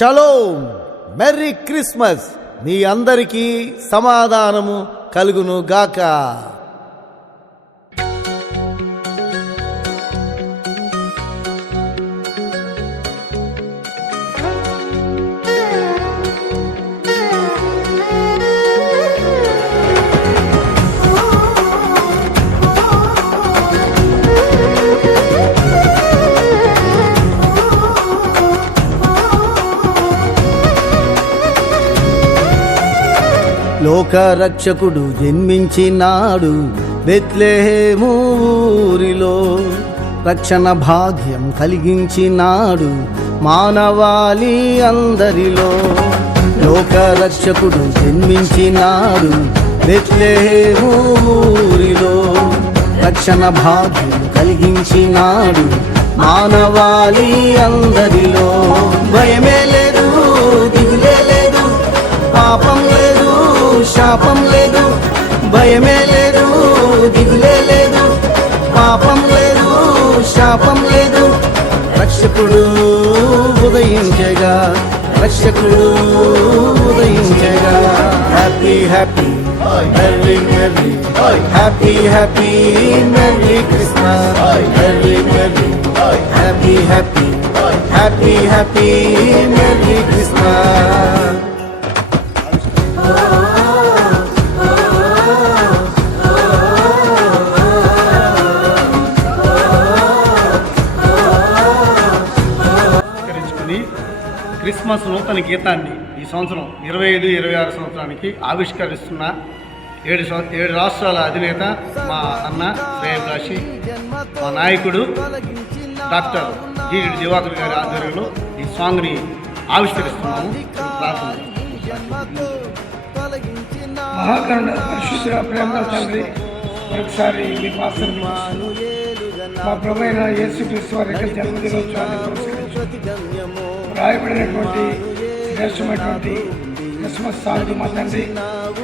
Shalom, merry Christmas. మీ అందరికీ సమాధానము కలుగును గాక. లోకరక్షకుడు జన్మించినాడు బెత్లెహేము ఊరిలో. రక్షణ భాగ్యం కలిగించినాడు మానవాళి అందరిలో. లోకరక్షకుడు జన్మించినాడు బెత్లెహేము ఊరిలో. రక్షణ భాగ్యం కలిగించినాడు మానవాళి అందరిలో. భయమే లేదు, దిగులే లేదు, పాపం లేదు, శాపం లేదు. భయమే లేదు, దిగులే లేదు, పాపం లేదు, శాపం లేదు. రక్షకుడు ఉదయించగా, రక్షకుడు ఉదయించగా. Happy happy merry merry, happy happy merry Christmas. Merry merry, happy happy, happy happy merry Christmas. Christmas నూతన గీతాన్ని ఈ సంవత్సరం 25-26 సంవత్సరానికి ఆవిష్కరిస్తున్న 7 రాష్ట్రాల అధినేత మా అన్న శ్రేయభిలాషి, మా నాయకుడు డాక్టర్ జీడి దివాకర్ గారి ఆధ్వర్యంలో ఈ సాంగ్ని ఆవిష్కరిస్తున్నాము. మహాకరుణ పరిశుద్ధ ప్రేమ తండ్రి, మరొకసారి మీ పాత్ర మా ప్రభు అయిన యేసుక్రీస్తు వారి యొక్క జన్మదినోత్సవాన్ని రాయబడినటువంటి శ్రేష్టమైనటువంటి క్రిస్మస్ సాంగ్ మా తండ్రి.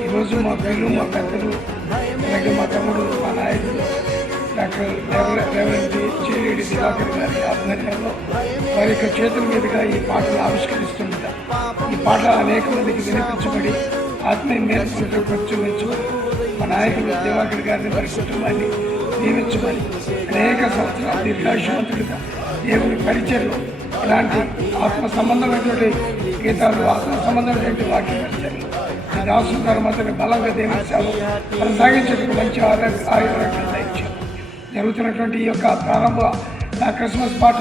ఈరోజు మా పిల్లలు, మా పెద్దలు, అలాగే మా తమ్ముడు, మా నాయకుడు డాక్టర్ రేవంత్ చెల్లిడి దివాకర్ గారి ఆధ్వర్యంలో వారి యొక్క చేతుల మీదుగా ఈ పాటలు ఆవిష్కరిస్తుంటారు. ఈ పాట అనేక మందికి వినిపించబడి ఆత్మీయ మేల్కొంటూ ప్రచురించబడి మా నాయకుడు దివాకర్ గారిని వారి కుటుంబాన్ని దీవించబడి అనేక సంవత్సరాలు దీర్ఘాయుష్మంతుడిగా దేవుని పరిచయలో ఇలాంటి ఆత్మ సంబంధమైనటువంటి గీతాలు, ఆత్మ సంబంధమైనటువంటి వాక్య పరిచయలు ఈ దాసు గారు మాత్రమే బలంగా దేవుని సేవ కొనసాగించేందుకు మంచి ఆరోగ్యంగా ఇచ్చారు. జరుగుతున్నటువంటి ఈ యొక్క ప్రారంభ క్రిస్మస్ పాట,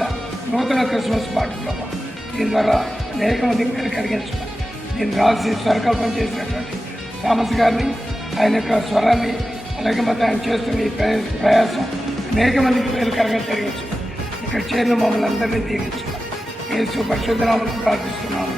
నూతన క్రిస్మస్ పాట ప్రభావం దీని ద్వారా అనేక మందికి మేలు కలిగించుకున్నారు. దీన్ని రాసి స్వరకల్పన చేసినటువంటి థామస్ గారిని, ఆయన యొక్క స్వరాన్ని, అలాగే మొత్తం ఆయన చేస్తున్న ఈ ప్రయాసం అనేక మందికి మేలు కలిగించు. ఇక్కడ చేరిన మమ్మల్ని అందరినీ దీవించుకున్నాం. యేసు పరిశుద్ధ నామములో ప్రార్థిస్తున్నాము.